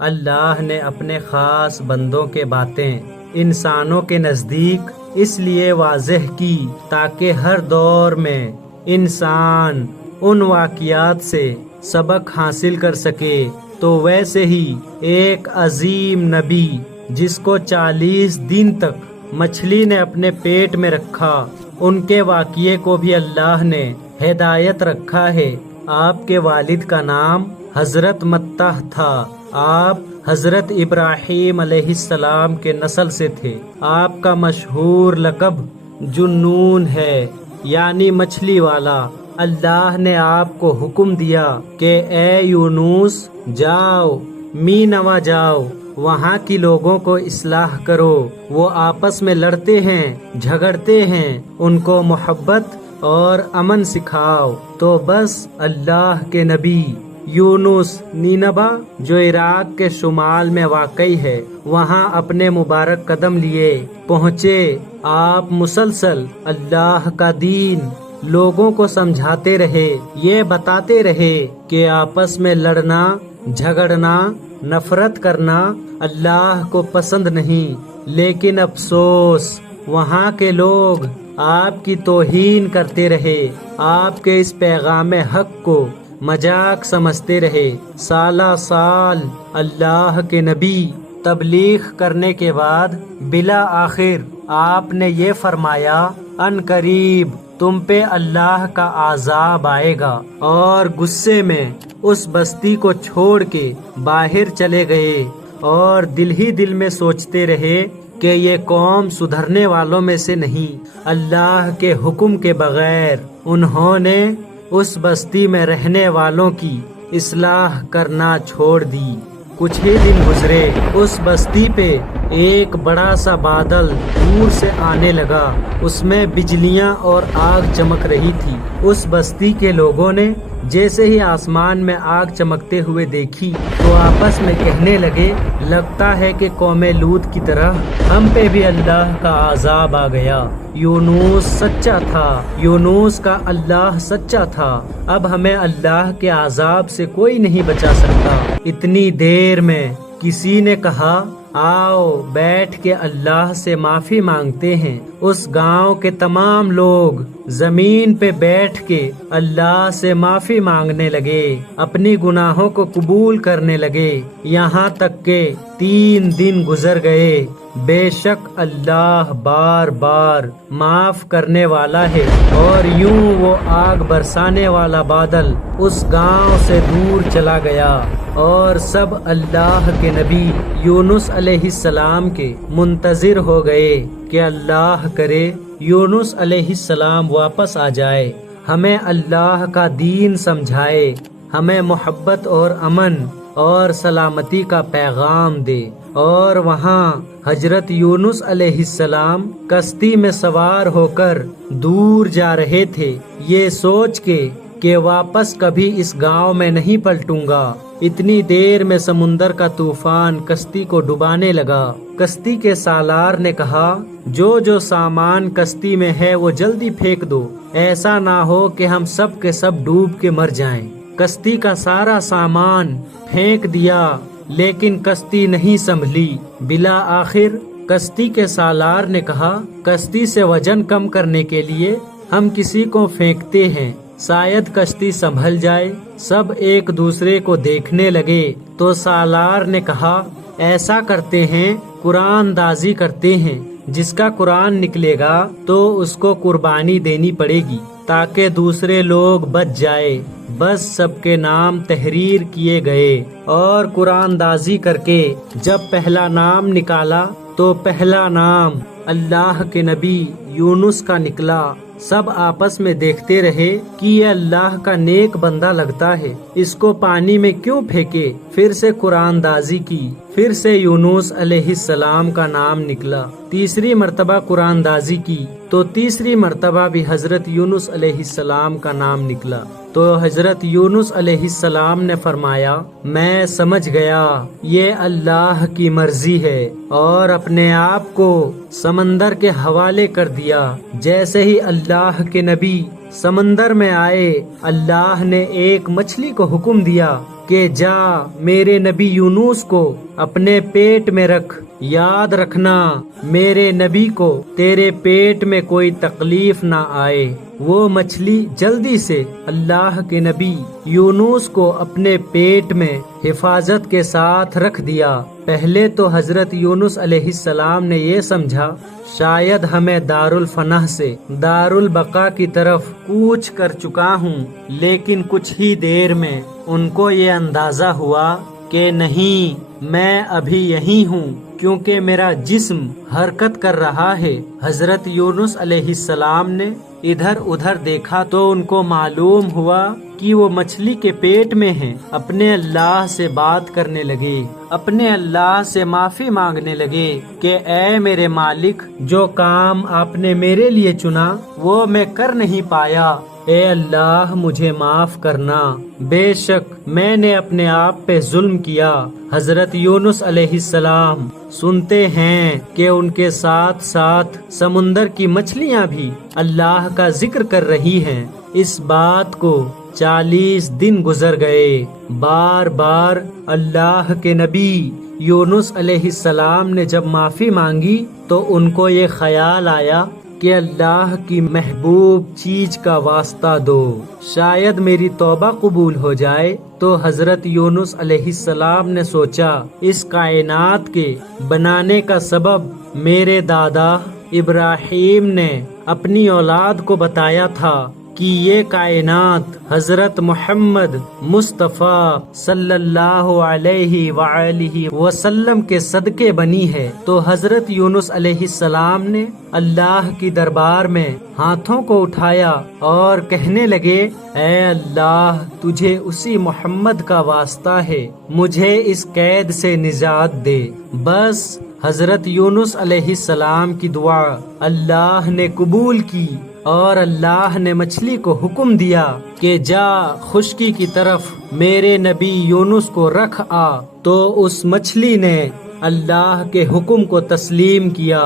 اللہ نے اپنے خاص بندوں کے باتیں انسانوں کے نزدیک اس لیے واضح کی تاکہ ہر دور میں انسان ان واقعات سے سبق حاصل کر سکے۔ تو ویسے ہی ایک عظیم نبی جس کو 40 دن تک مچھلی نے اپنے پیٹ میں رکھا، ان کے واقعے کو بھی اللہ نے ہدایت رکھا ہے۔ آپ کے والد کا نام حضرت متہ تھا۔ آپ حضرت ابراہیم علیہ السلام کے نسل سے تھے۔ آپ کا مشہور لقب جنون ہے، یعنی مچھلی والا۔ اللہ نے آپ کو حکم دیا کہ اے یونس جاؤ، نینوا جاؤ، وہاں کی لوگوں کو اصلاح کرو، وہ آپس میں لڑتے ہیں، جھگڑتے ہیں، ان کو محبت اور امن سکھاؤ۔ تو بس اللہ کے نبی یونس نینوا جو عراق کے شمال میں واقع ہے، وہاں اپنے مبارک قدم لیے پہنچے۔ آپ مسلسل اللہ کا دین لوگوں کو سمجھاتے رہے، یہ بتاتے رہے کہ آپس میں لڑنا، جھگڑنا، نفرت کرنا اللہ کو پسند نہیں۔ لیکن افسوس، وہاں کے لوگ آپ کی توہین کرتے رہے، آپ کے اس پیغام حق کو مذاق سمجھتے رہے۔ سالہ سال اللہ کے نبی تبلیغ کرنے کے بعد بالآخر آپ نے یہ فرمایا، ان قریب تم پہ اللہ کا عذاب آئے گا، اور غصے میں اس بستی کو چھوڑ کے باہر چلے گئے، اور دل ہی دل میں سوچتے رہے کہ یہ قوم سدھرنے والوں میں سے نہیں۔ اللہ کے حکم کے بغیر انہوں نے اس بستی میں رہنے والوں کی اصلاح کرنا چھوڑ دی۔ کچھ ہی دن گزرے، اس بستی پہ ایک بڑا سا بادل دور سے آنے لگا، اس میں بجلیاں اور آگ چمک رہی تھی۔ اس بستی کے لوگوں نے جیسے ہی آسمان میں آگ چمکتے ہوئے دیکھی تو آپس میں کہنے لگے، لگتا ہے کہ قوم لوط کی طرح ہم پہ بھی اللہ کا عذاب آ گیا۔ یونس سچا تھا، یونس کا اللہ سچا تھا، اب ہمیں اللہ کے عذاب سے کوئی نہیں بچا سکتا۔ اتنی دیر میں کسی نے کہا، آؤ بیٹھ کے اللہ سے معافی مانگتے ہیں۔ اس گاؤں کے تمام لوگ زمین پہ بیٹھ کے اللہ سے معافی مانگنے لگے، اپنی گناہوں کو قبول کرنے لگے، یہاں تک کہ 3 دن گزر گئے۔ بے شک اللہ بار بار معاف کرنے والا ہے۔ اور یوں وہ آگ برسانے والا بادل اس گاؤں سے دور چلا گیا، اور سب اللہ کے نبی یونس علیہ السلام کے منتظر ہو گئے کہ اللہ کرے یونس علیہ السلام واپس آ جائے، ہمیں اللہ کا دین سمجھائے، ہمیں محبت اور امن اور سلامتی کا پیغام دے۔ اور وہاں حضرت یونس علیہ السلام کشتی میں سوار ہو کر دور جا رہے تھے، یہ سوچ کے کہ واپس کبھی اس گاؤں میں نہیں پلٹوں گا۔ اتنی دیر میں سمندر کا طوفان کشتی کو ڈبانے لگا۔ کشتی کے سالار نے کہا، جو سامان کشتی میں ہے وہ جلدی پھینک دو، ایسا نہ ہو کہ ہم سب کے سب ڈوب کے مر جائیں۔ کشتی کا سارا سامان پھینک دیا، لیکن کشتی نہیں سنبھلی۔ بالآخر کشتی کے سالار نے کہا، کشتی سے وزن کم کرنے کے لیے ہم کسی کو پھینکتے ہیں، شاید کشتی سنبھل جائے۔ سب ایک دوسرے کو دیکھنے لگے تو سالار نے کہا، ایسا کرتے ہیں، قرآن دازی کرتے ہیں، جس کا قرآن نکلے گا تو اس کو قربانی دینی پڑے گی تاکہ دوسرے لوگ بچ جائے۔ بس سب کے نام تحریر کیے گئے، اور قرآن دازی کر کے جب پہلا نام نکالا تو پہلا نام اللہ کے نبی یونس کا نکلا۔ سب آپس میں دیکھتے رہے کہ یہ اللہ کا نیک بندہ لگتا ہے، اس کو پانی میں کیوں پھینکے۔ پھر سے قرآن دازی کی، پھر سے یونس علیہ السلام کا نام نکلا۔ تیسری مرتبہ قرآن دازی کی تو تیسری مرتبہ بھی حضرت یونس علیہ السلام کا نام نکلا۔ تو حضرت یونس علیہ السلام نے فرمایا، میں سمجھ گیا یہ اللہ کی مرضی ہے، اور اپنے آپ کو سمندر کے حوالے کر دیا۔ جیسے ہی اللہ کے نبی سمندر میں آئے، اللہ نے ایک مچھلی کو حکم دیا کہ جا میرے نبی یونس کو اپنے پیٹ میں رکھ، یاد رکھنا میرے نبی کو تیرے پیٹ میں کوئی تکلیف نہ آئے۔ وہ مچھلی جلدی سے اللہ کے نبی یونس کو اپنے پیٹ میں حفاظت کے ساتھ رکھ دیا۔ پہلے تو حضرت یونس علیہ السلام نے یہ سمجھا شاید ہمیں دارالفنا سے دارالبقا کی طرف کوچ کر چکا ہوں، لیکن کچھ ہی دیر میں ان کو یہ اندازہ ہوا کہ نہیں، میں ابھی یہی ہوں، کیونکہ میرا جسم حرکت کر رہا ہے۔ حضرت یونس علیہ السلام نے ادھر ادھر دیکھا تو ان کو معلوم ہوا کہ وہ مچھلی کے پیٹ میں ہیں۔ اپنے اللہ سے بات کرنے لگے، اپنے اللہ سے معافی مانگنے لگے کہ اے میرے مالک، جو کام آپ نے میرے لیے چنا وہ میں کر نہیں پایا، اے اللہ مجھے معاف کرنا، بے شک میں نے اپنے آپ پہ ظلم کیا۔ حضرت یونس علیہ السلام سنتے ہیں کہ ان کے ساتھ ساتھ سمندر کی مچھلیاں بھی اللہ کا ذکر کر رہی ہیں۔ اس بات کو 40 دن گزر گئے۔ بار بار اللہ کے نبی یونس علیہ السلام نے جب معافی مانگی تو ان کو یہ خیال آیا کہ اللہ کی محبوب چیز کا واسطہ دو، شاید میری توبہ قبول ہو جائے۔ تو حضرت یونس علیہ السلام نے سوچا اس کائنات کے بنانے کا سبب میرے دادا ابراہیم نے اپنی اولاد کو بتایا تھا کہ یہ کائنات حضرت محمد مصطفیٰ صلی اللہ علیہ وآلہ وسلم کے صدقے بنی ہے۔ تو حضرت یونس علیہ السلام نے اللہ کی دربار میں ہاتھوں کو اٹھایا اور کہنے لگے اے اللہ، تجھے اسی محمد کا واسطہ ہے، مجھے اس قید سے نجات دے۔ بس حضرت یونس علیہ السلام کی دعا اللہ نے قبول کی اور اللہ نے مچھلی کو حکم دیا کہ جا خشکی کی طرف میرے نبی یونس کو رکھ آ۔ تو اس مچھلی نے اللہ کے حکم کو تسلیم کیا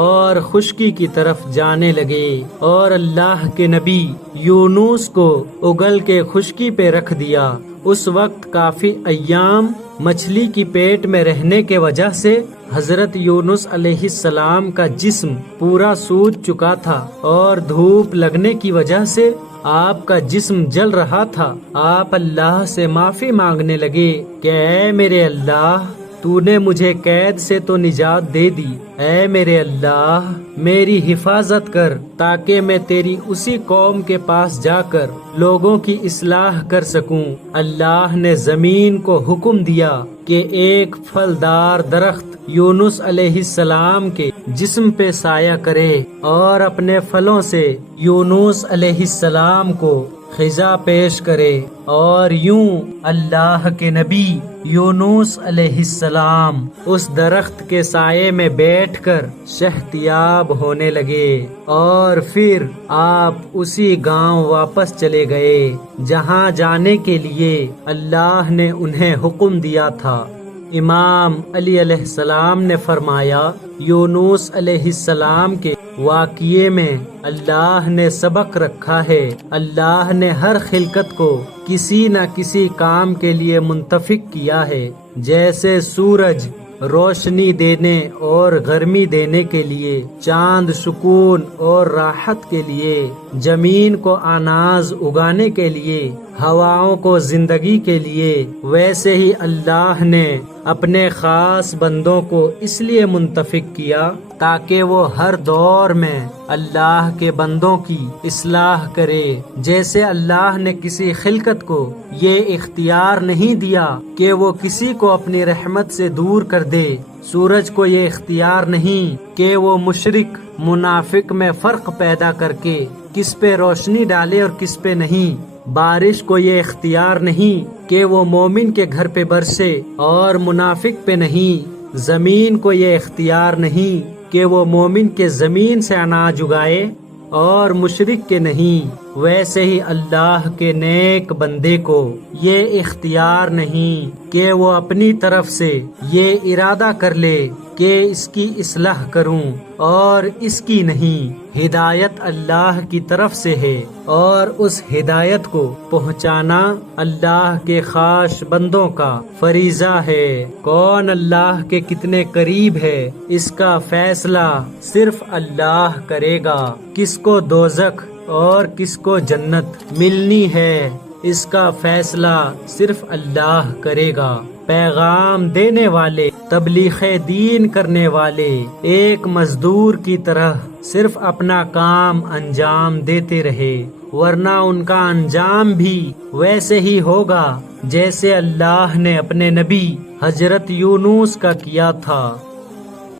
اور خشکی کی طرف جانے لگے، اور اللہ کے نبی یونس کو اگل کے خشکی پہ رکھ دیا۔ اس وقت کافی ایام مچھلی کی پیٹ میں رہنے کے وجہ سے حضرت یونس علیہ السلام کا جسم پورا سوج چکا تھا، اور دھوپ لگنے کی وجہ سے آپ کا جسم جل رہا تھا۔ آپ اللہ سے معافی مانگنے لگے کہ اے میرے اللہ، تو نے مجھے قید سے تو نجات دے دی، اے میرے اللہ میری حفاظت کر تاکہ میں تیری اسی قوم کے پاس جا کر لوگوں کی اصلاح کر سکوں۔ اللہ نے زمین کو حکم دیا کہ ایک پھلدار درخت یونس علیہ السلام کے جسم پہ سایہ کرے اور اپنے پھلوں سے یونس علیہ السلام کو خزا پیش کرے، اور یوں اللہ کے نبی یونس علیہ السلام اس درخت کے سائے میں بیٹھ کر شہتیاب ہونے لگے، اور پھر آپ اسی گاؤں واپس چلے گئے جہاں جانے کے لیے اللہ نے انہیں حکم دیا تھا۔ امام علی علیہ السلام نے فرمایا یونس علیہ السلام کے واقعے میں اللہ نے سبق رکھا ہے۔ اللہ نے ہر خلقت کو کسی نہ کسی کام کے لیے منتفق کیا ہے، جیسے سورج روشنی دینے اور گرمی دینے کے لیے، چاند سکون اور راحت کے لیے، زمین کو اناج اگانے کے لیے، ہواؤں کو زندگی کے لیے، ویسے ہی اللہ نے اپنے خاص بندوں کو اس لیے منتفق کیا تاکہ وہ ہر دور میں اللہ کے بندوں کی اصلاح کرے۔ جیسے اللہ نے کسی خلقت کو یہ اختیار نہیں دیا کہ وہ کسی کو اپنی رحمت سے دور کر دے، سورج کو یہ اختیار نہیں کہ وہ مشرک منافق میں فرق پیدا کر کے کس پہ روشنی ڈالے اور کس پہ نہیں، بارش کو یہ اختیار نہیں کہ وہ مومن کے گھر پہ برسے اور منافق پہ نہیں، زمین کو یہ اختیار نہیں کہ وہ مومن کے زمین سے اناج اگائے اور مشرک کے نہیں، ویسے ہی اللہ کے نیک بندے کو یہ اختیار نہیں کہ وہ اپنی طرف سے یہ ارادہ کر لے کہ اس کی اصلاح کروں اور اس کی نہیں۔ ہدایت اللہ کی طرف سے ہے اور اس ہدایت کو پہنچانا اللہ کے خاص بندوں کا فریضہ ہے۔ کون اللہ کے کتنے قریب ہے اس کا فیصلہ صرف اللہ کرے گا۔ کس کو دوزخ اور کس کو جنت ملنی ہے اس کا فیصلہ صرف اللہ کرے گا۔ پیغام دینے والے، تبلیغ دین کرنے والے ایک مزدور کی طرح صرف اپنا کام انجام دیتے رہے، ورنہ ان کا انجام بھی ویسے ہی ہوگا جیسے اللہ نے اپنے نبی حضرت یونس کا کیا تھا۔